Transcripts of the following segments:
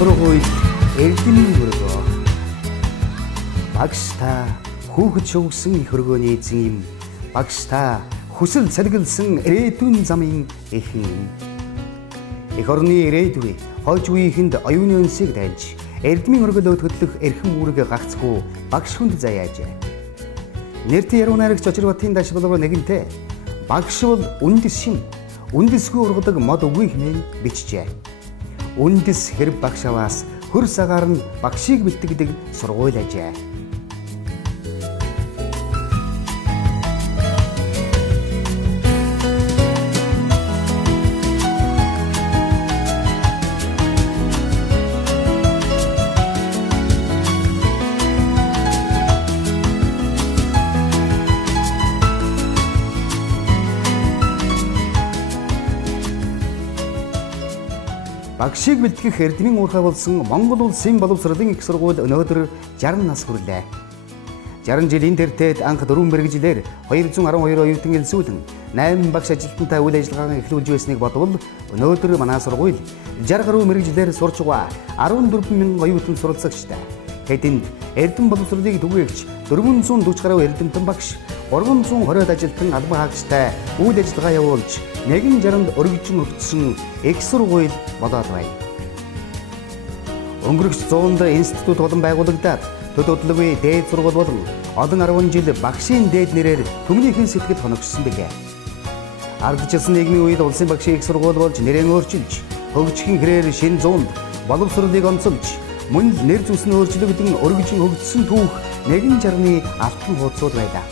сургууль Эрдэнийн хөргөө. Багш та хүүхэд шугсан их хөргөөний эзэн юм. Багш та хүсэл цалгилсан ирээдүйн замын эхэн юм. Эх орны ирээдүй хойч үеийнхэнд оюуны өнсийг дайж эрдмийн хөргөлөө төдлөх эрхэм үүрэг гагцгүй багш хүнд заяажээ. Нэртэй яруу найрагч Очирбатын дашбалгуу нэгэнтээ багш бол үндэс шин үндэсгүй ургадаг мод үгүй хэмээн бичжээ. Үндэс хэрэг багш аваас хөрс агаар нь багшийг бэлтгэдэг сургууль ажээ. Багшийг бэлтгэх эрдмийн уурхай болсон Монгол улсын боловсролын их сургууль өнөөдөр 60 нас хүрлээ. 60 жилийн тэртет анх 4 мэргэжлэр 212 оюутан элсүүлэн 8 багш ажилтнтай үйл ажиллагаа эхлүүлж байсныг бодвол өнөөдөр манай сургууль 60 гаруй мэргэжлэр сурч байгаа 14,000 оюутан суралцагчтай. Тэдэнд эрдэм боловсролыг түгээгч 440 гаруй эрдэмтэн багш 320 ажилтан албан хаагчтай үйл ажиллагаа явуулж 160-д өргөжин өгсөн их сургууль болоод байна. Өнгөрөх 100-д институт болон байгуулагдаад төд удалгүй дээд сургууль болон олон 10 жил багшийн дээд нэрээр хүмүүнийхэн сэтгэл хоногчсон билээ. Ардчилсан нийгмийн үед улсын багшийн их сургууль болж нэрээ өөрчилж, хөгжихийн хэрээр шинэ зуунд боловсролыг онцолж, мөн л нэр зүс нь өөрчлөгдөн өргөжин хөгжсөн түүх 160-ны алтан хуудсууд байлаа.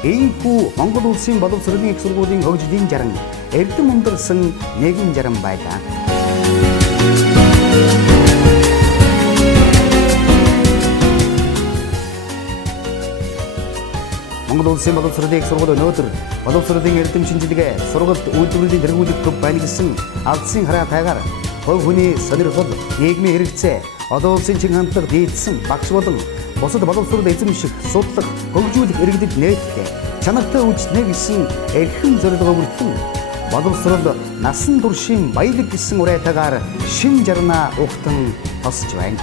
Иймхүү Монгол улсын боловсролын их сургуулийн хөгжлийн 60 эрдэм ундарсан 160 байлаа. Монгол улсын боловсролын их сургууль өнөөдөр боловсролын эрдэм шинжилгээ, сургалт үйлдвэрлэлийн тэргүүлэх төв байна гэсэн алдсан хараа тайгаар хувь хүний сонирхол, нийгмийн хэрэгцээ, олон улсын чин хандлага дийлсэн багш болон бусад боловсрол эзэмших, судлах, хөгжүүлэх иргэдэд нээлттэй чанартай үйлчлэнэ гэсэн эрхэм зорилгоо бүрдэн боловсрол насан туршийн баялаг гэсэн уриатаагаар шин жарнаа ухтан тосч байна.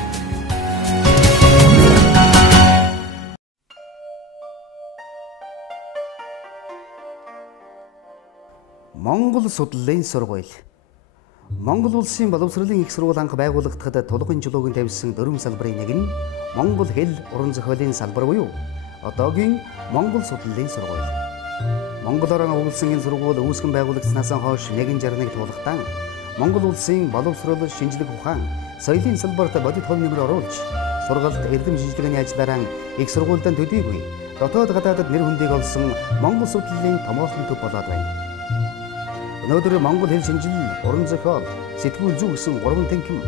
Монгол судлалын сургууль. Монгол улсын боловсролын их сургууль анх байгуулагдахад тулгын чулуугийн тавьсан 4 салбарын нэг нь Монгол хэл уран зохиолын салбар буюу одоогийн Монгол судлалын сургууль. Монголоор өгүүлсэн энэ сургууль үүсгэн байгуулагдсанаас хойш 161 туулгатай Монгол улсын боловсрол шинжлэх ухаан, соёлын салбарт бодит хувь нэмэр оруулж, сургалт эрдэм шинжилгээний ажлаараа их сургуультай төдийгүй дотоод гадаадд нэр хүндийг олсон Монгол судлалын томоохон төв болоод байна. Өнөөдөр Монгол хэл шинжил, уран зохиол, сэтгүүл зүй гэсэн 3 танхим,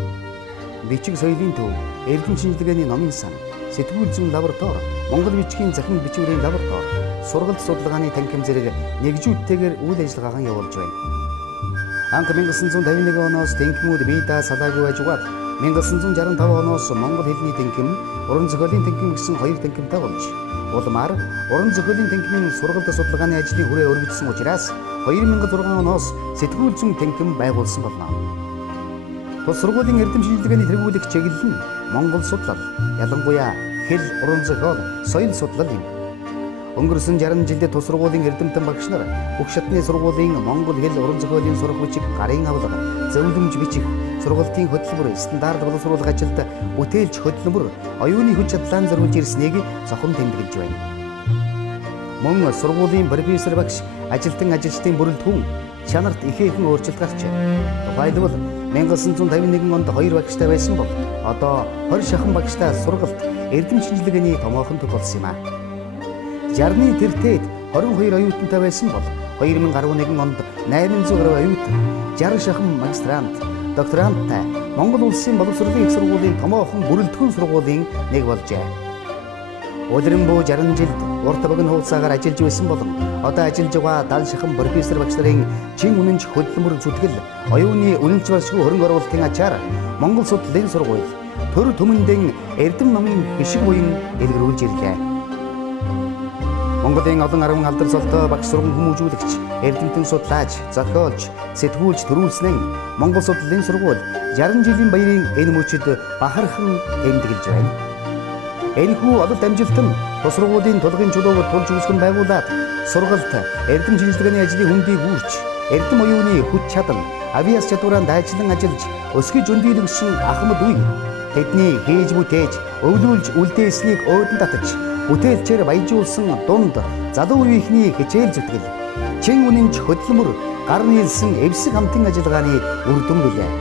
бичиг соёлын төв, эрдэм шинжилгээний номын сан, сэтгүүл зүйн лаборатори, Монгол бичгийн захин бичвэрийн лаборатори, сургалт судалгааны танхим зэрэг нэгжүүдтэйгээр үйл ажиллагаагаа явуулж байна. Анх 1951 оноос танхимууд бие даа салаагүй ажиглаад 1965 оноос Монгол хэлний танхим, уран зохиолын танхим гэсэн 2 танхимтай болж, улмаар уран зохиолын танхимын сургалт судалгааны ажлын хүрээ өргөжсөн учраас 2006 оноос сэтгүүл зүйн танхим байгуулсан болно. Тус сургуулийн эрдэм шинжилгээний тэргүүлэх чиглэл нь Монгол судлал, ялангуяа хэл, уран зохиол, соёл судлал юм. Өнгөрсөн 60 жилдээ тус сургуулийн эрдэмтэн багш нар бүх шатны сургуулийн Монгол хэл, уран зохиолын сурах бичиг, гарын авлага, зөвлөмж бичих, сургалтын хөтөлбөр, стандарт боловсруулах ажилд бүтээлч хөтөлбөр, оюуны хүч чадлаа зориулж ирснийг цохон тэмдэглэж байна. Мөн сургуулийн профессор багш ажилтан ажилчдын бүрэлдэхүүн чанарт ихээхэн өөрчлөлт гарчээ. Тухайлбал 1951 онд 2 багштай байсан бол одоо 20 шахан багштай сургалт эрдэм шинжилгээний томоохон төв болсон юм а. 60-ны тэртет 22 оюутантай байсан бол 2011 онд 800 гаруй оюутан, 60 шахан магистрант, докторанттай Монгол улсын боловсролын их сургуулийн томоохон бүрэлдэхүүн сургуулийн нэг болжээ. Улиран буу 60 жилд урт богино хуудасаар ажиллаж байсан болон одоо ажиллаж байгаа 70 шахан профессор багш нарын чин үнэнч хөдөлмөр зүтгэл, оюуны үнэлж баршгүй хөрөнгө оруулалтын ачаар Монгол судлалын сургууль төр түмэндэн эрдэм номын хишиг буян илрүүлж ирлээ. Монголын олон арван алдар солтой багш сургууль хүмүүжүүлэгч, эрдэмтэн судлаач, зохиолч, сэтгүүлч төрүүлснэн Монгол судлалын сургууль 60 жилийн баярын энэ мөчид бахархан тэмдэглэж байна. Энэхүү одод амжилтан тус сургуулийн тулгын чулууг тулж үүсгэн байгуулад сургалт, эрдэм шинжилгээний ажлын хүндийг үүрч, эрдэм оюуны хүч чадал, авиас чадвараа дайчлан ажиллаж өсгөж өндийлгсөн ахмад үе тэдний хийж бүтээж, өвлүүлж үлдээснийг өөдөн татаж, бүтээлчээр баяжуулсан дунд залуу үеийнхний хичээл зүтгэл, чин үнэнч хөдөлмөр, гар нийлсэн эвсэг хамтын ажиллагааны үр дүн билээ.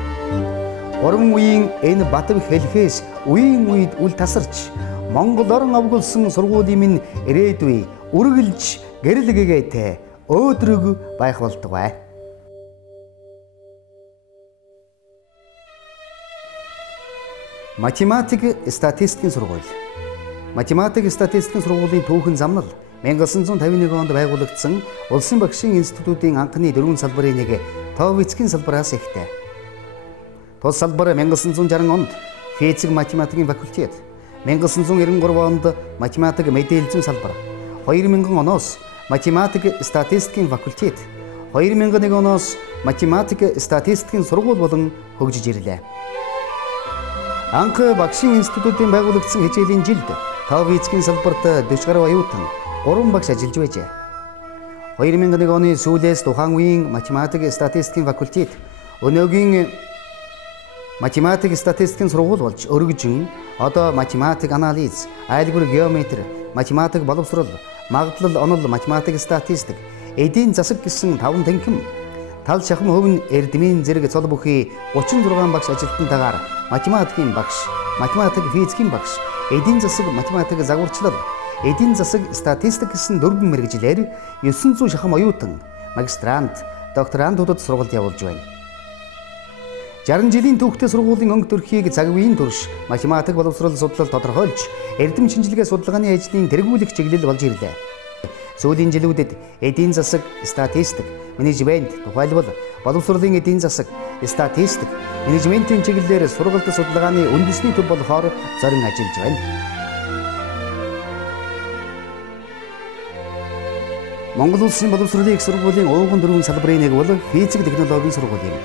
Уран үеийн энэ батв хэлхээс үеийн үед үл тасарч, Монгол орон овголсон сургуулийн минь ирээдүй үргэлж гэрэл гэгээтэй өөдрөг байх болтугай. Математик статистикийн сургууль. Математик статистикийн сургуулийн түүхэн замнал 1951 онд байгуулагдсан Улсын багшийн институтын анхны 4 салбарын нэг Товицкийн салбараас ихтэй. Тус салбар 1960 онд физик математикийн факультет, 1993 онд математик мэдээлэл зүйн салбар, 2000 оноос математик статистикийн факультет, 2001 оноос математик статистикийн сургууль болон хөгжиж ирлээ. Анх багшийн институтын байгуулагдсан хичээлийн жилд Товицкийн салбарт 40 гаруй оюутан 3 багш ажиллаж байжээ. 2001 оны сүүлээс тухайн үеийн математик статистикийн факультет өнөөгийн математик статистикийн сургууль болж өргөжин одоо математик анализ, айлбар геометри, математик боловсрол, магадлал онол математик статистик, эдийн засаг гэсэн 5 танхим, тал шахам хөвн эрдмийн зэрэг цол бүхий 36 багш ажилтнтайгаар математикийн багш, математик физикийн багш, эдийн засаг математик загварчлал, эдийн засаг статистик гэсэн 4 мэргэжлээр 900 шахам оюутан, магистрант, докторантуудад сургалт явуулж байна. 60 жилийн түүхтэй сургуулийн өнгө төрхийг цаг үеийн турш математик боловсрол судлал тодорхойлж, эрдэм шинжилгээ судалгааны ажлын тэргүүлэх чиглэл болж ирлээ. Сүүлийн жилүүдэд эдийн засаг, статистик, менежмент, тухайлбал боловсролын эдийн засаг, статистик, менежментийн чиглэлээр сургалт судалгааны үндэсний төв болохоор зорин ажиллаж байна. Монгол Улсын боловсролын их сургуулийн ууган 4 салбарын нэг бол физик технологийн сургууль юм.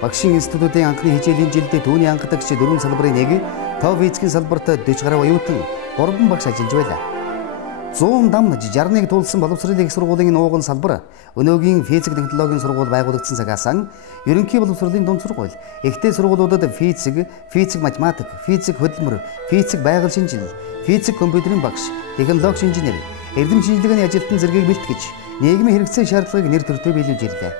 Багшийн институтын анхны хичээлийн жилд түүний анхдагч 4 салбарын нэг Товицкийн салбарт 40 гаруй оюутан 3 багш ажиллаж байлаа. 100 дамнаж 61 туулсан боловсролын их сургуулийн ууган салбар өнөөгийн физик технологийн сургууль байгуулагдсан цагаас ерөнхий боловсролын дунд сургууль, ихтэй сургуулиудад физик математик, физик хөдөлмөр, физик байгаль шинжилэл, физик компьютерийн багш, технологи инженер, эрдэм шинжилгээний ажилтан зэргийг бэлтгэж, нийгмийн хэрэгцээ шаардлагыг нэр төртөө биелүүлж ирлээ.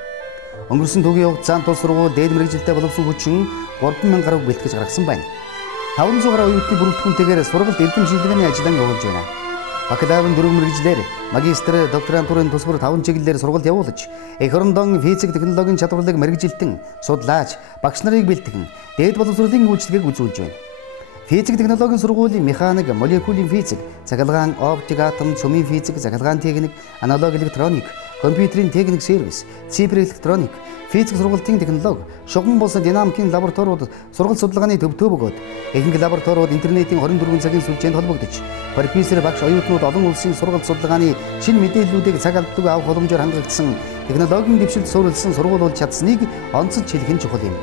Өнгөрсөн түүхийн хугацаанд тус сургууль дээд мэргэжилтэй боловсон хүчин 3000 гаруй бэлтгэж гаргасан байна. 500 гаруй оюутны бүрэлдэхүүнтэйгээр сургалт эрдэм шинжилгээний ажлаа явуулж байна. Бакалаврын 4 мэргэжлэр, магистр, докторантурын тусгар 5 чиглэлээр сургалт явуулж, эх орондон физик технологийн чадварлыг мэргэжилтэн, судлаач, багш нарыг бэлтгэн, дээд боловсролын үйлчлэгийг үзүүлж байна. Физик технологийн сургуулийн механик, молекулын физик, цахилгаан, оптик, атом, цөмийн физик, цахилгаан техник, аналог электроник, компьютерийн техник сервис, цифр электроник, физик сургалтын технологи, шугам болон динамикийн лабораториуд сургалт судалгааны төв бөгөөд ихэнх лабораториуд интернетийн 24 цагийн сүлжээнд холбогдож, профессор багш оюутнууд олон улсын сургалт судалгааны шинэ мэдээллүүдийг цаг алдалгүй авах боломжоор хангагдсан технологийн дэвшилд суурилсан сургууль болж чадсныг онцолж хэлэх нь чухал юм.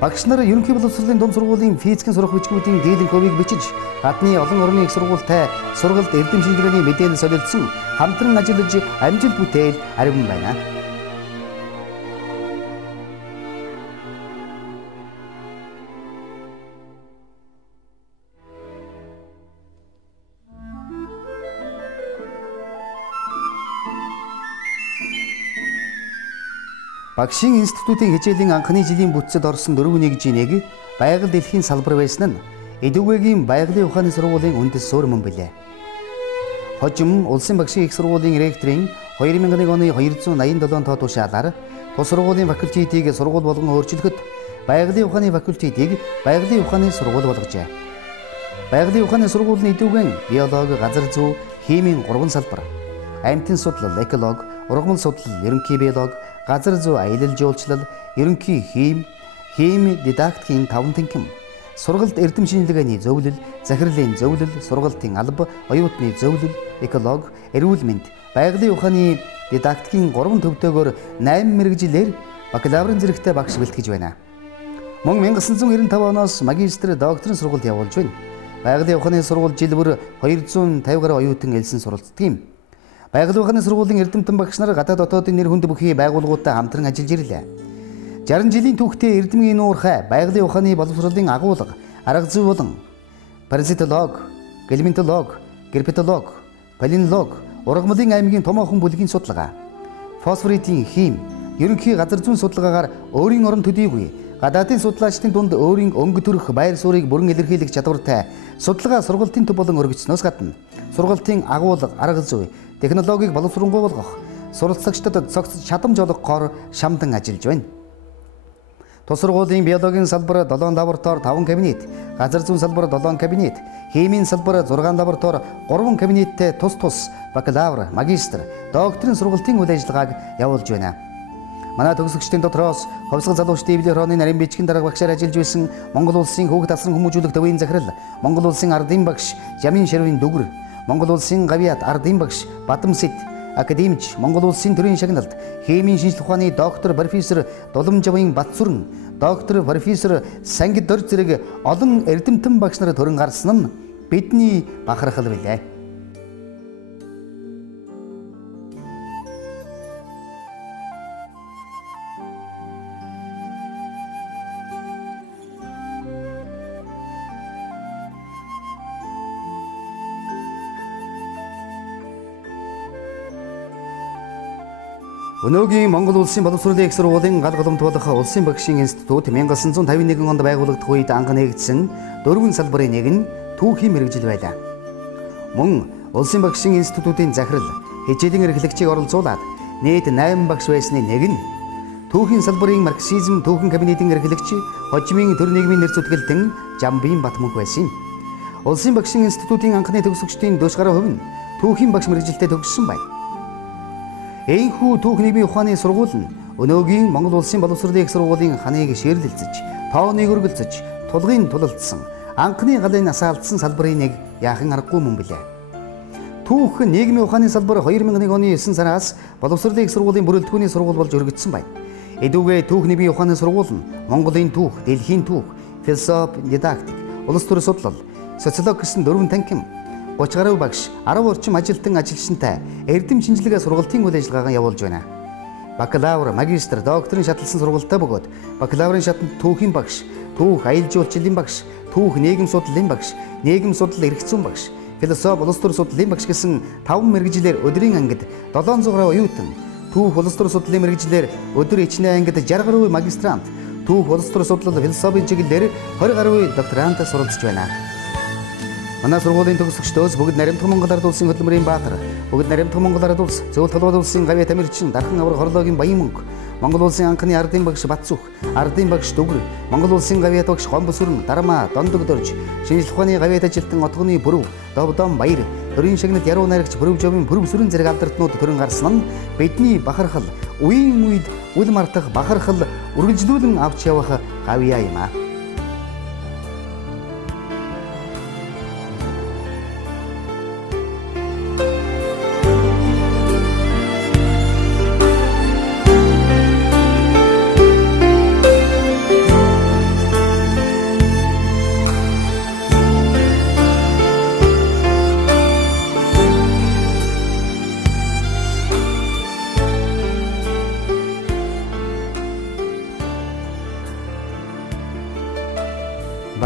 Багш нар ерөнхий боловсролын дунд сургуулийн физикийн сурах бичгүүдийн дийлэнх хувийг бичиж, гадны олон орны их сургуультай сургалт эрдэм шинжилгээний мэдээлэл солилцсон хамтран ажиллаж амжилт бүтээл арвин байна. Багшийн институтын хичээлийн анхны жилийн бүтцэд орсон 4-1-1 байгаль дэлхийн салбар байсан нь Эдүгээгийн байгалийн ухааны сургуулийн үндэс суурь мөн билээ. Хожим Улсын багшийн их сургуулийн ректорын 2001 оны 287 тоо тушаалаар тус сургуулийн факультетийг сургууль болгон өөрчлөхөд байгалийн ухааны факультетийг байгалийн ухааны сургууль болгожээ. Байгалийн ухааны сургуулийн эдүгэн биологи, газар зүй, химийн 3 салбар, амьтан судлал, эколог, ургамал судлал, ерөнхий биолог, газар зүй, аялал жуулчлал, ерөнхий хими дидактикийн 5 танхим, сургалт эрдэм шинжилгээний зөвлөл, захирлын зөвлөл, сургалтын алба, оюутны зөвлөл, эколог, эрүүл мэнд, байгалийн ухааны дидактикийн 3 төвдөөгөөр 8 мэргэжилээр бакалаврын зэрэгтэй багш бэлтгэж байна. Мөн 1995 оноос магистр, докторийн сургалт явуулж байна. Байгалийн ухааны сургууль жил бүр 250 гаруй оюутан элсэн суралцдаг юм. Байгалийн ухааны сургуулийн эрдэмтэн багш нар гадаад дотоодын нэр хүнд бүхий байгууллагуудтай хамтран ажиллаж ирлээ. 60 жилийн түүхтэй эрдэмгийн нуурхай байгалийн ухааны боловсролын агуулга, арга зүй болон паразитолог, гельминтолог, герпетолог, палинолог, ургамлын аймгийн томоохон бүлгийн судалгаа, фосфоритын хим, ерөнхий газар зүйн судалгаагаар өөрийн орон төдийгүй гадаадын судлаачдын дунд өөрийн өнгө төрөх байр суурийг бүрэн илэрхийлэх чадвартай судалгаа сургалтын төв болон өргөцснөөс гадна сургалтын агуулга, арга зүй, технологиг боловсронгуй болгох, суралцагчдад цогц чадамж олгохоор шамдан ажиллаж байна. Тус сургуулийн биологийн салбар 7 лаборатори 5 кабинет, газар зүйн салбар 7 кабинет, химийн салбар 6 лаборатори 3 кабинеттэй тус бакалавр, магистр, докторийн сургалтын үйл ажиллагааг явуулж байна. Манай төгсөгчдийн дотроос Ховсгал залуучдын эвлэр хооны нарийн бичгийн дарга багшаар ажиллаж байсан Монгол улсын хүүхэд асран хүмүүжүүлэх төвийн захирал, Монгол улсын ардын багш Жамин Ширвийн дүгэр, Монгол улсын гавьяат ардын багш Батамсэд, академич, Монгол улсын төрийн шагналд химийн шинжилгээ ухааны доктор профессор Дулумжавын Батсүрэн, доктор профессор Сангид Дор зэрэг олон эрдэмтэн багш нар төрөн гарсан нь бидний бахархал билээ. Өнөөгийн Монгол улсын боловсролын их сургуулийн гал голомт болох Улсын багшийн институт 1951 онд байгуулагдах үед анх нэгдсэн 4 салбарын нэг нь түүхийн мэргэжил байлаа. Мөн Улсын багшийн институтын захирал, хичээлийн эрхлэгчийг оролцуулаад нийт 8 багш байсны нэг нь түүхийн салбарын марксизм түүхэн кабинетийн эрхлэгч хожимын төр нийгмийн нэр зүтгэлтэн Жамбын Батмөнх байсан юм. Улсын багшийн институтын анхны төгсөгчдийн 40 гаруй хувь нь түүхийн багш мэргэжилтэд төгссөн байна. Энэхүү түүх нийгмийн ухааны сургууль нь өнөөгийн Монгол улсын боловсролын их сургуулийн ханыг шиэрлэлцэж, тооныг өргөлцөж, тулгын тулалдсан анхны галын асаалдсан салбарын нэг яахан аргагүй мөн билээ. Түүх нийгмийн ухааны салбар 2001 оны 9 сараас боловсролын их сургуулийн бүрэлдэхүүний сургууль болж өргөгдсөн байна. Эдүүгээ түүх нийгмийн ухааны сургууль нь Монголын түүх, дэлхийн түүх, философи, дидактик, улс төр судлал, социолог гэсэн 4 танхим 30 гаруй багш, 10 орчим ажилтан ажилчинтай эрдэм шинжилгээ сургалтын үйл ажиллагаагаа явуулж байна. Бакалавр, магистр, докторийн шатлсан сургалтаа бөгөөд бакалаврын шатанд түүхийн багш, түүх аялал жуулчлалын багш, түүх нийгэм судлалын багш, нийгэм судлал эрх зүйн багш, философи улс төр судлалын багш гэсэн 5 мэргэжлэр өдрийн ангид 700 гаруй оюутан, түүх улс төр судлалын мэргэжлэр өдөр ичнээ ангид 60 гаруй магистрант, түүх улс төр судлал философийн чиглэлээр 20 гаруй докторант суралцж байна. Манай сургуулийн төгсөгчдөөс бүгд Наримтхан Монгол Ард улсын хөдөлмөрийн баатар, бүгд Наримтхан Монгол Ард улс, Зөвлөлт холбоо улсын гавьяа тамирчин, Дархан авраг хорлоогийн Баян мөнгө, Монгол улсын анхны ардын багш Батцүх, ардын багш Дүгэр, Монгол улсын гавьяат багш Гомбосүрэн, Дармаа, Дондог Дорж, шинжилгээ ухааны гавьяат ажилтан Отгоны Бүрв, Довдон Баяр, төрийн шагнал яруу найрагч Бүрвжовын Бүрвсүрэн зэрэг алдартнууд төрөн гарсан нь бидний бахархал, үеийн үед үл мартах бахархал үргэлжлүүлэн авч явах гавьяа юм аа.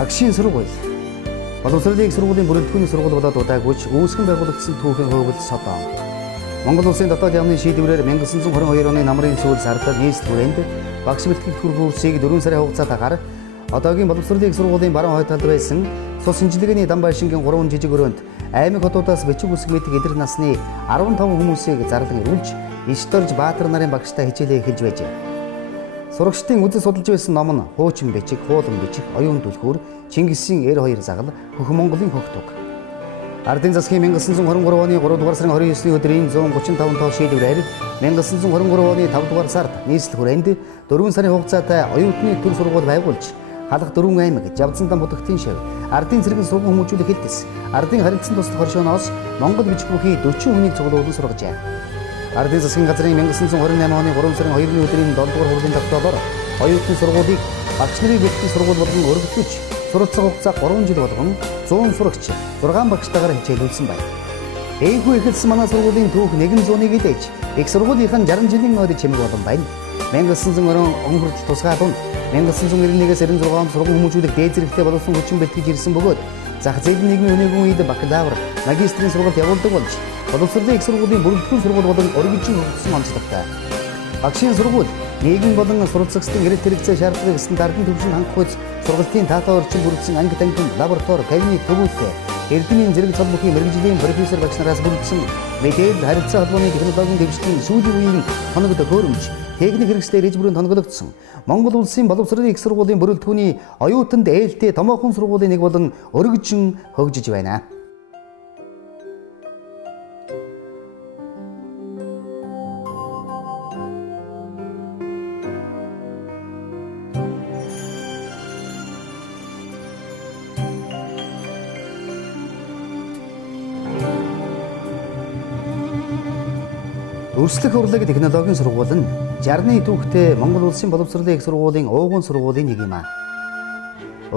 Багшийн сургууль. Боловсролын их сургуулийн бүрэлдэхүүний сургууль болоод удаагүйч үүсгэн байгуулагдсан түүхийн хөвгөл Содон. Монгол улсын дотоод яамны шийдвэрээр 1922 оны намрын сүүл сард нийслэл хүрээнд багш бэлтгэх төрхөөсийг 4 сарын хугацаатаагаар одоогийн боловсролын их сургуулийн баруун хойд талд байсан цус шинжилгээний Дамбайшингийн 3 жижиг өрөөнд аймаг хотуудаас бичиг үсэг мэддэг эдэр насны 15 хүмүүсийг зарлан ирүүлж, Ишторж Баатар нарын багштай хичээлээ эхэлж байжээ. Сурагчдын үзэл судалж байсан ном нь Хуучин бичиг, Хуулан бичиг, Оюун түлхүүр, Чингисийн эр 2 загал, Хөх Монголын хөгтөг. Ардын засгийн 1923 оны 3 дугаар сарын 29-ний өдрийн 135 тоо шийдвэрээр 1923 оны 5 дугаар сард нийслэл хүрээнд 4 сарын хугацаатай оюутны төр сургууль байгуулж, Халах 4 аймаг, Жавзандан будагтын шив, ардын цэргийн сургууль хүмүүжүүлэх хэлтэс, ардын харилцан туслах хоршооноос Монгол бичгүүхий 40 хүнийг цуглуулан сургажээ. Ардын засгийн газрын 1928 оны 3 сарын 2-ны өдрийн 7 дугаар хурлын тогтоолоор оюутны сургуулийг багш нарын бэлтгэл сургууль болгон өргөжлөж, суралцах хугацаа 3 жил болгон 100 сурагч 6 багштайгаар хичээлүүлсэн байна. Эйхүү эхэлсэн манай сургуулийн түүх 100-ыг илээж, их сургуулийнхан 60 жилийн ойд чимэг болон байна. 1920 он хүртэл тусгай дунд 1991-ээс 96 онд сургууль хүмүүжүүлэх дээд зэрэгтэй боловсон хүчин бэлтгэж ирсэн бөгөөд зах зээлийн нийгмийн өнөөгийн үед бакалавр, магистрийн сургалт явуулдаг болж боловсролын их сургуулийн бүрэлдэхүүн сургууль болон оргижин хөгжсөн онцлогтой. Багшийн сургууль нийгэм болон суралцагчдын гэрэл хэрэгцээ шаардлагыг стандартын төвшин хангахуйц сургалтын таатай орчин бүрдсэн анги танхим, лаборатори, кабинет төвөөтэй эрдэмийн зэрэг цол бүхий мэрэгжлийн профессор багш нараас бүрдсэн мэдээлэл харилцаа холбооны технологийн дэвшлийн сүүлийн үеийн тоног төхөөрөмж, техник хэрэгсэлээр иж бүрэн тоноглогдсон Монгол улсын боловсролын их сургуулийн бүрэлдэхүүний оюутанд ээлтэй томоохон сургуулийн нэг болон өргөжин хөгжиж байна. Өрсөлдөх урлаг технологийн сургууль нь 60-ны түүхтэй Монгол улсын боловсролын их сургуулийн уугуун сургуулийн нэг юм аа.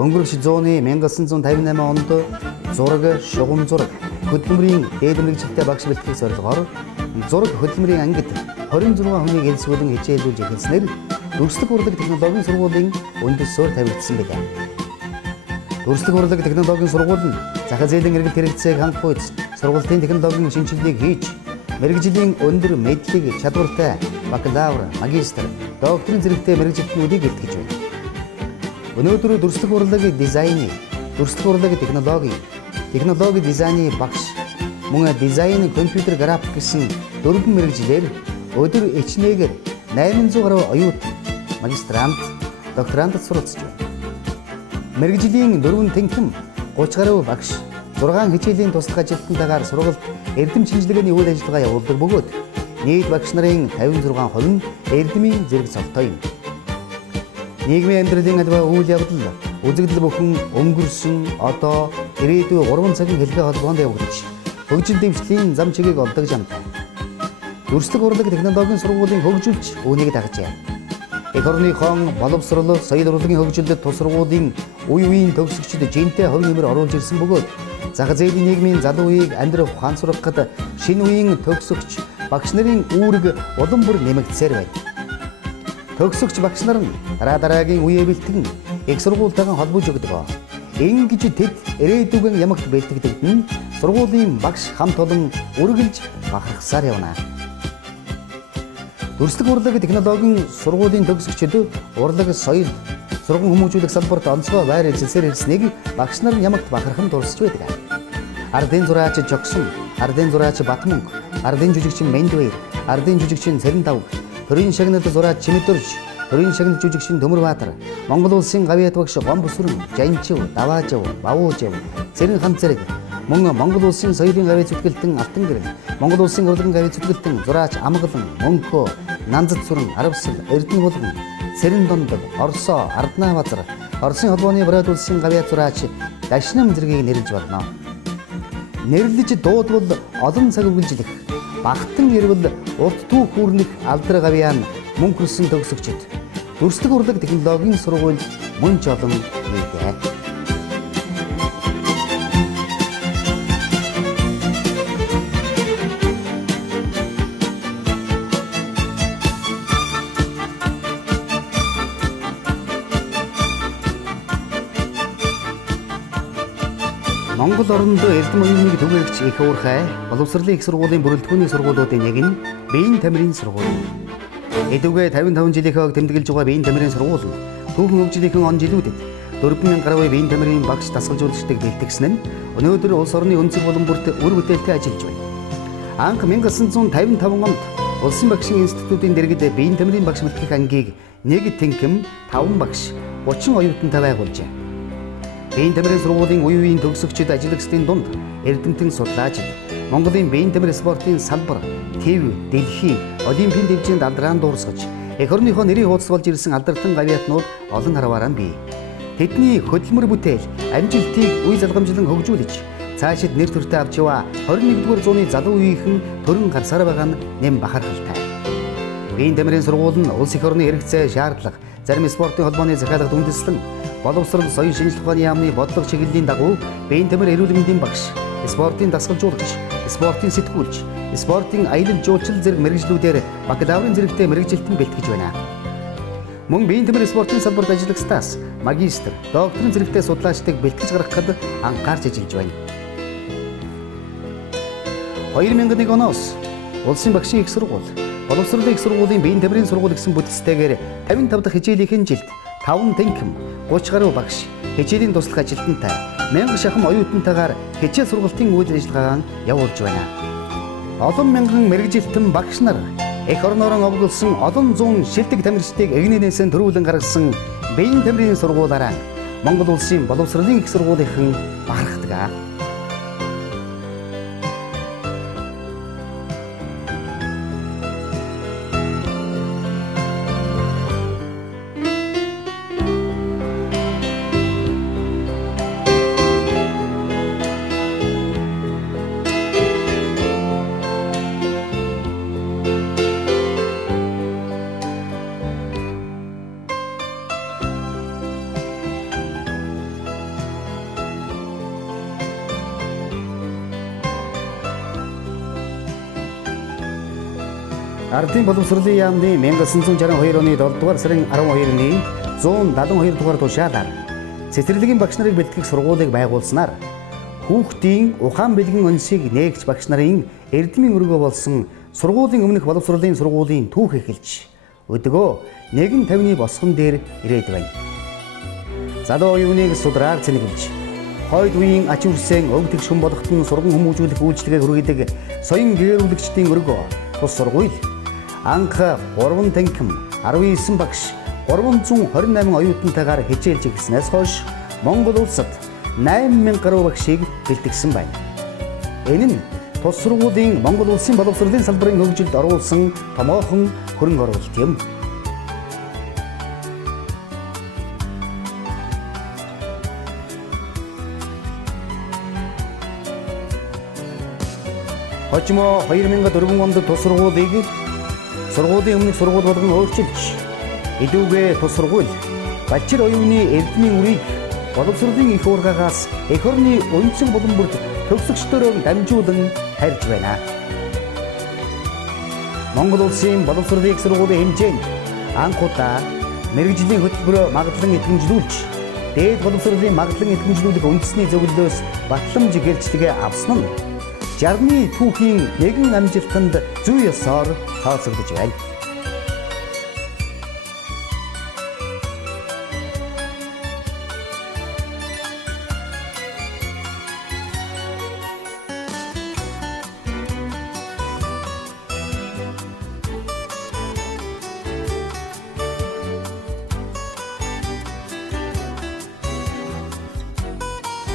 Өнгөрөх зууны 1958 онд зураг, шугам зураг, хөдөлмөрийн дээд мэргэжилтэй багш бэлтгэх зорилгоор зураг хөдөлмөрийн ангид 26 хүнийг элсвэлэн хичээлүүлж эхэлснээр өрсөлдөх урлаг технологийн сургуулийн үндэс суурь тавигдсан байлаа. Өрсөлдөх урлаг технологийн сургууль нь зах зээлийн эргэлт хэрэгцээг хангах үед сургуулийн технологийн шинжилгээг хийж мэргэжлийн өндөр мэдлэг чадвартай бакалавр, магистр, докторийн зэрэгтэй мэргэжилтнүүдийг илтгэж байна. Өнөөдөр дүрслэх урлагийн дизайны, дүрслэх урлагийн технологи дизайны багш, мөн дизайн, компьютер график гэсэн дөрвөн мэргэжлээр өдөр ичнээгээр 800 гаруй оюутан, магистрант, докторантад суралцж байна. Мэргэжлийн дөрвөн танхим, 30 гаруй багш, 6 хичээлийн туслах ажилтнтайгаар сургалт эрдэм шинжилгээний үйл ажиллагаа явуулдаг бөгөөд нийт багш нарын 56% нь эрдэмийн зэрэг цолтой юм. Нийгмийн амьдралын альва үйл явдал, үзэгдэл бүхэн өнгөрсөн, одоо ирээдүйн 3 цагийн хэлгээ холбоонд явагдаж, хөгжил дэвшлийн зам чигийг олдог замтай. Дүрслэх урлаг технологийн сургуулийн хөгжүүлч үүнийг дагжээ. Эх орныхон боловсрол, соёл урлагийн хөгжилд тус сургуулийн үе үеийн төгсөгчид жинтэй хувь нэмэр оруулж ирсэн бөгөөд зах зээлийн нийгмийн залуу үеийг амьдрах ухаан сургахад шинэ үеийн төгсөгч багш нарын үүрэг улам бүр нэмэгдсээр байна. Төгсөгч багш нар нь дараагийн үеэ бэлтгэн их сургуультайгаа холбож өгдөг. Ингэж тэд ирээдүйн ямагт бэлтгэдэг нь сургуулийн багш хамт олон үргэлж бахархсаар явна. Дүрслэх урлаг технологийн сургуулийн төгсөгчид урлаг, соёл, сургууль хүмүүжүүлэх салбарт онцгой байр эзэлсээр ирснийг багш нар ямагт бахархан дурсаж байдаг. Ардын зураач Жогсон, ардын зураач Батмөнг, ардын жүжигчин Мэндвэр, ардын жүжигчин Цэрэнтав, төрийн шагналт зураач Чимэдөрж, төрийн шагналт жүжигчин Төмөрбаатар, Монгол улсын гавьяат багш Гомбосүрэн, Жанчив, Даваажав, Бавуужав, Цэрэн Хамцэрэг, мөн Монгол улсын соёлын гавьяат зүтгэлтэн Алтан гэрэл, Монгол улсын урлагийн гавьяат зүтгэлтэн зураач Амгалан, Мөнхөө, Нанзад сүрэн, Аравсал, Эрдэнэ булган, Цэрэн дондог, Орсоо, Арднаа базар, Оросын холбооны Брод улсын гавьяат зураач Дашнам зэргийг нэрлэж болно. Нэрлэж дуудвал олон цаг үргэлжлэх, багтан ирвэл урт түүх хүрнэх алдар гавьяан мөн хүрсэн төгсөгчд дүрслэх урлаг технологийн сургууль мөн ч олон нийтээ. Монгол оронд эрдэм оюуныг түгээгч их уурхай боловсролын их сургуулийн бүрэлдэхүүний сургуулиудын нэг нь Биеийн тамирын сургууль. Эдүгээ 55 жилийнхээ тэмдэглэж байгаа биеийн тамирын сургууль нь түүхэн хөгжлийнхэн он жилүүдэд 4000 гаруй биеийн тамирын багш дасгалжуулагчдыг бэлтгэсэн нь өнөөдөр улс орны өнцөг болон бүрт үр бүтээлтэй ажиллаж байна. Анх 1955 онд Улсын багшийн институтын дэргэд биеийн тамирын багш бэлтгэх ангийг нэг тэнхим 5 багш 30 оюутантай байгуулжээ. Биеийн тамирын сургуулийн үе үеийн төгсөгчид ажиллагчдын дунд эрдэмтэн судлаач, Монголын биеийн тамирын спортын салбар, ТЭВ, дэлхийн, олимпийн дэвжээнд алдарaan дуурсгаж, эх орныхоо нэрийг хуудасгалж ирсэн алдартай гавьяатнууд олон харваараа бий. тэдний хөдөлмөр бүтээл, амжилтыг үе залгамжлан хөгжүүлж, цаашид нэр төртэй авч яваа 21-р зууны залуу үеийнхэн төрөн гарсаар байгаа нь нэм бахархалтай. Биеийн тамирын сургууль нь улс их орны хэрэгцээ, шаардлага, зарим спортын холбооны захиалгад үндэслэн боловсрол соёл шинжилгээ ухааны яамны бодлого чиглэлийн дагуу биеийн тамир эрүүл мэндийн багш, спортын дасгалжуулагч, спортын сэтгүүлч, спортын аялал жуулчлал зэрэг мэргэжлүүдээр бакалаврын зэрэгтэй мэргэжилтэн бэлтгэж байна. Мөн биеийн тамир спортын салбарт ажиллагчдаас магистр, докторийн зэрэгтэй судлаачдыг бэлтгэж гаргахад анхаарч ажиллаж байна. 2001 оноос улсын багшийн их сургууль, боловсролын их сургуулийн биеийн тамирын сургууль гэсэн бүтцтэйгээр 55 дахь хичээлийнхэн жилд 5 танхим, 30 гаруй багш, хичээлийн туслах ажилтнтай, 1000 шахам оюутантайгаар хичээл сургалтын үйл ажиллагааг явуулж байна. Олон мянган мэргэжилтэн багш нар эх орноороо овогдсон олон зуун шилдэг тамирчдыг эгнэнээс төрүүлэн гаргасан биеийн тамирын сургуулаараа Монгол улсын боловсролын их сургуулийнхан бахархдаг. Ардын боловсролын яамны 1962 оны 7 дугаар сарын 12-ны 172 дугаар тушаалаар цэцэрлэгийн багш нарыг бэлтгэх сургуулийг байгуулснаар хүүхдийн ухаан бэлгэн онцыг нээгч багш нарын эрдмийн өргөө болсон сургуулийн өмнөх боловсролын сургуулийн түүх эхэлж өдгөө 150-ны босгон дээр ирээд байна. Залуу оюуныг судраар цэнгэлж хойд үеийн ач үрсэн өвдөх шүн болгохтон сурган хүмүүжүүлэх үйлчлэгээ хүргэдэг соён гээрүүлэгчдийн өргөө тус сургууль анх 3 танхим, 19 багш, 328 оюутантайгаар хичээлж эхэлснээс хойш Монгол улсад 8000 гаруй багшийг бэлтгэсэн байна. Энэ нь тус сургуулийн Монгол улсын боловсролын салбарын хөгжилд оруулсан томоохон хөрөнгө оруулалт юм. Хожимо 2004 онд тус сургуулийг сургуулийн өмнөх сургууль болгон өөрчилж, идүүгээ тус сургууль, Балчир оюуны эрдмийн үрийг боловсролын их уургаагаас эх орны өнцөг булан бүрд төгсөгчдөрөө дамжуулан тарьж байна. Монгол улсын боловсролын их сургуулийн хэмжээнд анх удаа мэргэжлийн хөтөлбөрөөр магадлан идэвхжүүлж, дээд боловсролын магадлан идэвхжүүлэх үндэсний зөвлөлөөс батламж гэрчлэгээ авсан нь 60-ны түүхийн нэгэн амжилтанд зүй ёсоор тооцогдож байна.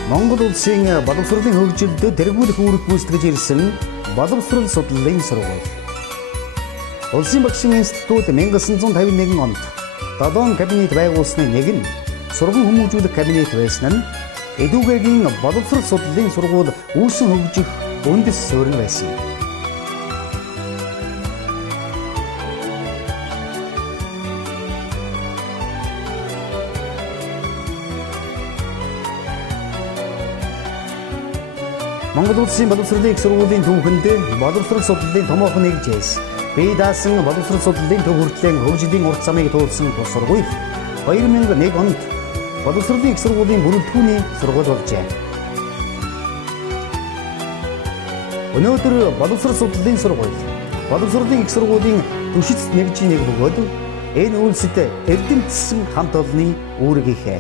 Монгол улсын боловсролын хөгжилд тэргүүлэх үүрэг гүйцэтгэж ирсэн боловсрол судлалын сургууль. Улсын багшийн институт 1951 онд 7 кабинет байгуулсны нэг нь сургууль хүмүүжүүлэх кабинет байсан нь эдүүгээгийн боловсрол судлалын сургууль үүсэн хөгжих үндэс суурь байсан. Монгол улсын боловсролын их сургуулийн түүхэнд боловсрол судлалын томоохон нэгжээс бие даасан боловсрол судлалын төв хүртлийн хөгжлийн урт замыг туулсан тус сургууль 2001 онд боловсролын их сургуулийн бүрэлдэхүүний сургууль болжээ. Өнөөдөр боловсрол судлалын сургууль, боловсролын их сургуулийн түшиц нэгжийн нэг бөгөөд энэ үйлсэд эрдэмтсэн хамт олонны үүрэг ихэ.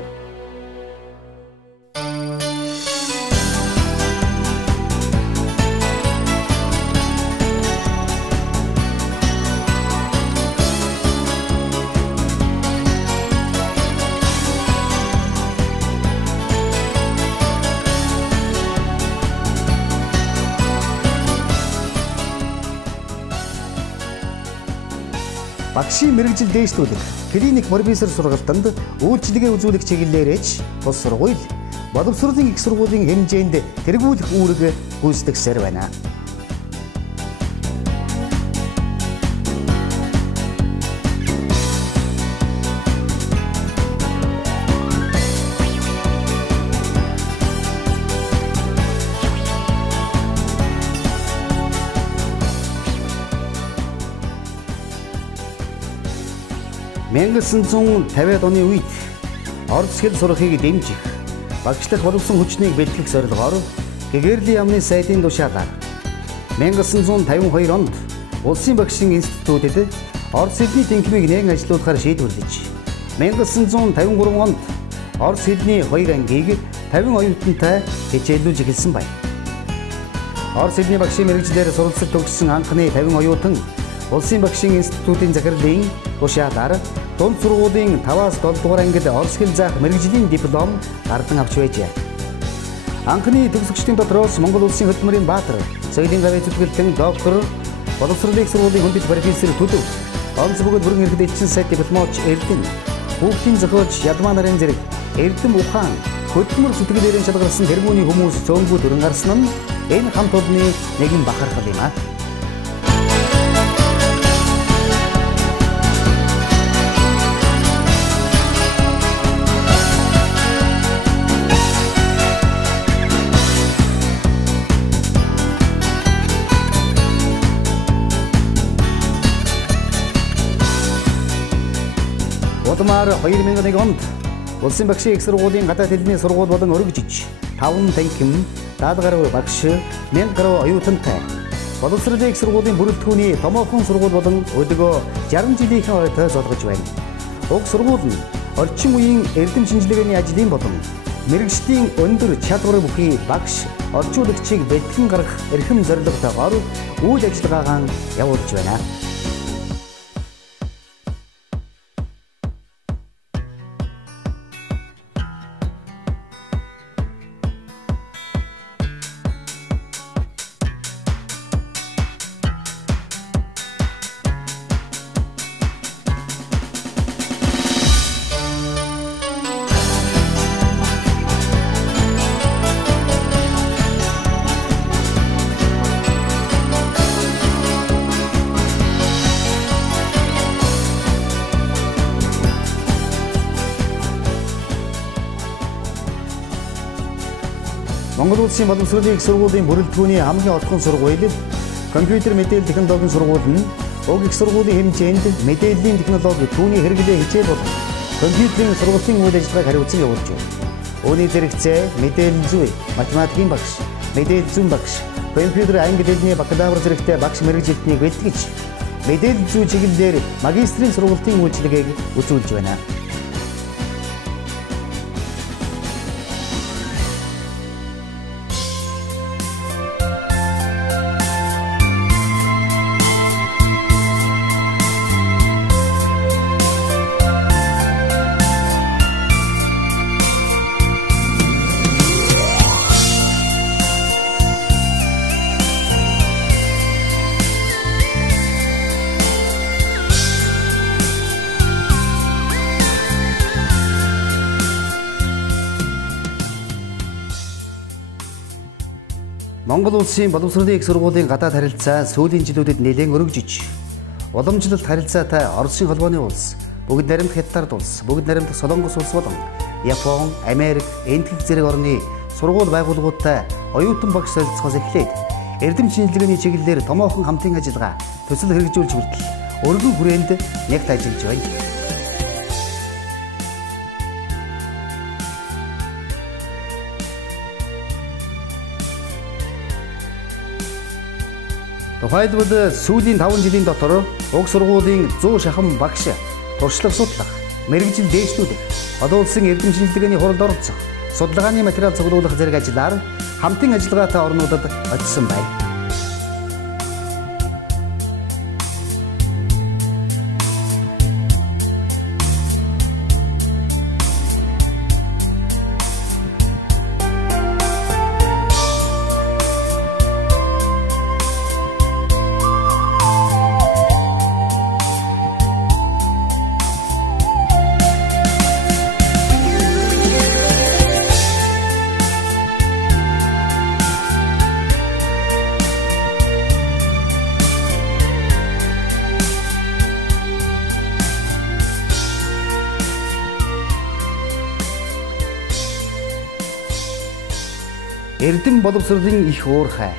багшийн мэрэгжил дээшлүүлэх клиник профессор сургалтанд үйлчилгээ үзүүлэх чиглэлээрээч тус сургууль боловсролын их сургуулийн хэмжээнд тэргүүлэх үүрэг гүйцэтгэсээр байна. Мянгасан 150-ад оны үед орос хэл сурахыг дэмжих, багшлах боловсон хүчнийг бэлтгэх зорилгоор Гэгэрлийн яамны сайдын тушаалаар 1952 онд Улсын багшийн институтэд орос хэлний тэнхимийг нээн ажилуулахаар шийдвэрлэж 1953 онд орос хэлний 2 ангийг 50 оюутантай хичээллүүлж эхэлсэн байна. Орос хэлний багшийн мэргэжлээр суралцах төгссөн анхны 50 оюутан Улсын багшийн институтын захирлын тушаалаар дунд сургуулийн 5-аас 7 дугаар ангид орос хэл заах мэргэжлийн диплом гардан авч байжээ. Анхны төгсөгчдийн дотроос Монгол Улсын хөдөлмөрийн баатар, соёлын гавь зүтгэлтэн доктор, боловсролын их сургуулийн хүндэт профессор Төлөв, онц бүгд бүрэн иргэд элчин сайд дипломооч Эрдэнэ, хүүхдийн зохиолч Ядмаа нарын зэрэг Эрдэм ухаан, хөдөлмөр зүтгэлээрэн шалгарсан тэргүүний хүмүүс цөөнгүй төрөн гарсан нь энэ хамт олонны нэгэн бахархал юм аа. Удмаар 2001 онд Улсын багшийн их сургуулийн гадаад хэлний сургууль болон өргөжиж 5 танхим, 70 гаруй багш, 1000 гаруй оюутантай боловсролын их сургуулийн бүрэлдэхүүний томоохон сургууль болон өдгөө 60 жилийнхэн ойтой золгож байна. Уг сургууль нь орчин үеийн эрдэм шинжилгээний ажлын болон мэрэгжлийн өндөр чадвар бүхий багш, орчуулагчийг бэлтгэн гаргах эрхэм зорилготойгоор үйл ажиллагаагаа явуулж байна. Монгол Улсын боловсролын их сургуулийн бүрэлдэхүүний хамгийн одхон сургууль компьютер мэдээлэл технологийн сургууль нь уг их сургуулийн хэмжээнд мэдээллийн технологи түүний хэрэглээ хичээл болон компьютерийн сургуулийн үйл ажиллагааг хариуцсан явуулж байна. Үүний зэрэгцээ мэдээлэл зүй, математикийн багш, мэдээлэл зүйн багш, компьютер англи хэлний бакалавр зэрэгтэй багш мэргэжилтнийг бэлтгэж мэдээлэл зүй чиглэлээр магистрийн сургуулийн үйлчилгээг үзүүлж байна. Монгол Улсын боловсролын их сургуулийн гадаад харилцаа сүүлийн жилүүдэд нэлээд өргөжиж, уламжлалт харилцаатай Оросын холбооны улс, бүгд найрамдах Хятад улс, бүгд найрамдах Солонгос улс болон Япон, Америк, Энэтхэг зэрэг орны сургууль байгууллагуудтай оюутан багш солилцохоос эхлээд эрдэм шинжилгээний чиглэлээр томоохон хамтын ажиллагаа төсөл хэрэгжүүлж хүртэл өргөн хүрээнд нягт ажиллаж байна. Тухайлбал сүүлийн 5 жилийн дотор уг сургуулийн 100 шахан багш туршлага судлах, мэргэжил дээшлүүлэх, олон улсын эрдэм шинжилгээний хуралд оролцох, судалгааны материал цуглуулах зэрэг ажлаар хамтын ажиллагаатай орнуудад очсон байна. Эрдэм боловсролын их уурхай.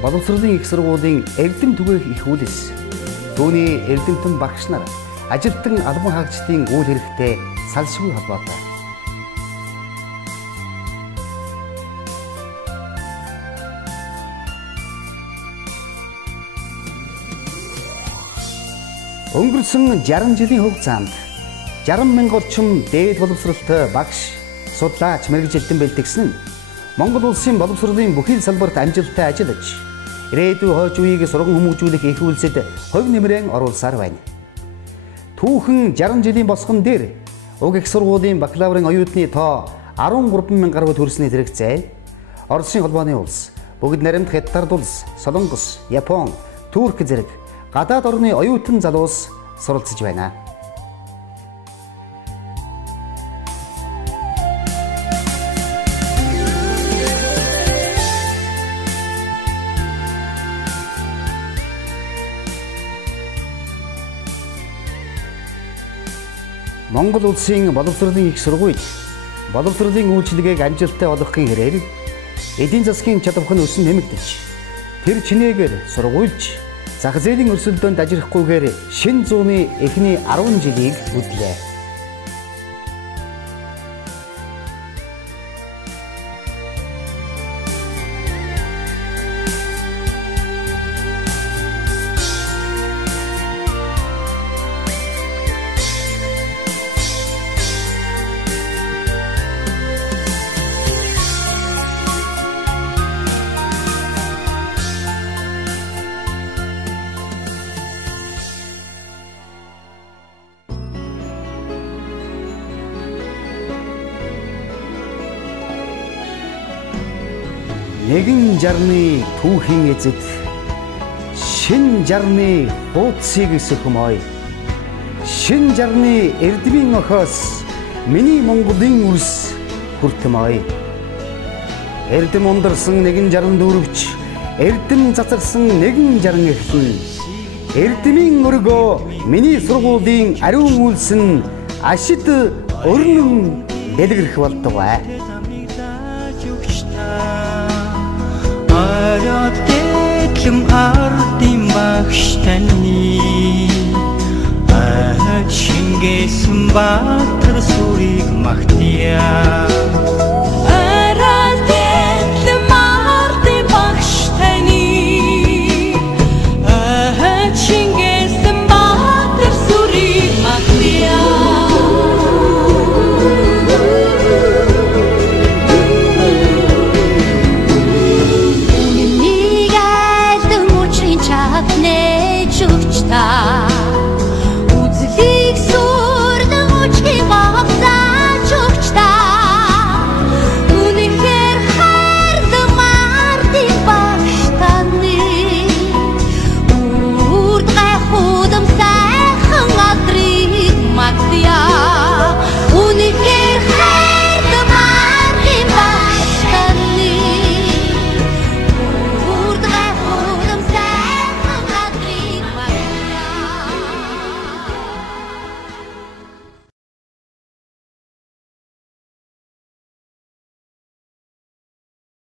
Боловсролын их сургуулийн эрдэм түгээх их үлс. Түүний эрдэмтэн багш нар ажилтан албан хаагчдын үйл хэрэгтэй салшгүй холбоотой. Өнгөрсөн 60 жилийн хугацаанд 60 мянган орчим дээд боловсролтой багш, судлаач, мэргэжилтэн бэлтгэсэн нь Монгол улсын боловсролын бүхий салбарт амжилттай ажиллаж, ирээдүйн хойч үеийг сурган хүмүүжүүлэх их үйлсэд хувь нэмрээ оруулсаар байна. Түүхэн 60 жилийн босгон дээр уг их сургуулийн бакалаврын оюутны тоо 13 мянга гаруй төрсний зэрэгцээ Оросын холбооны улс, бүгд наримт Хятад улс, Солонгос, Япон, Турк зэрэг гадаад орны оюутан залуус суралцж байна. Монгол улсын боловсролын их сургууль боловсролын үйлчилгээг амжилттай болгохын хэрээр эдийн засгийн чадвар нь өсөн нэмэгдэж, тэр чинээгээр сургуульч зах зээлийн өрсөлдөөнд ажиллахгүйгээр шинэ зууны эхний 10 жилийг үдлээ. Нэгэн жарны түүхийн эзэд шин жарны хуудсыг өсөхмөй. Шин жарны эрдмийн охоос миний Монголын үрс хүртэмөй. Эрдэм ундарсан нэгэн жаран дүүрвч, эрдэм цацарсан нэгэн жаран эхлэн. Эрдмийн өргөө миний сургуулийн ариун үйлс нь ашид өрнөн дэлгэрэх болтугай. Тэтлэм ардын багш таны шингээсэн баатар сүрийг магтъя.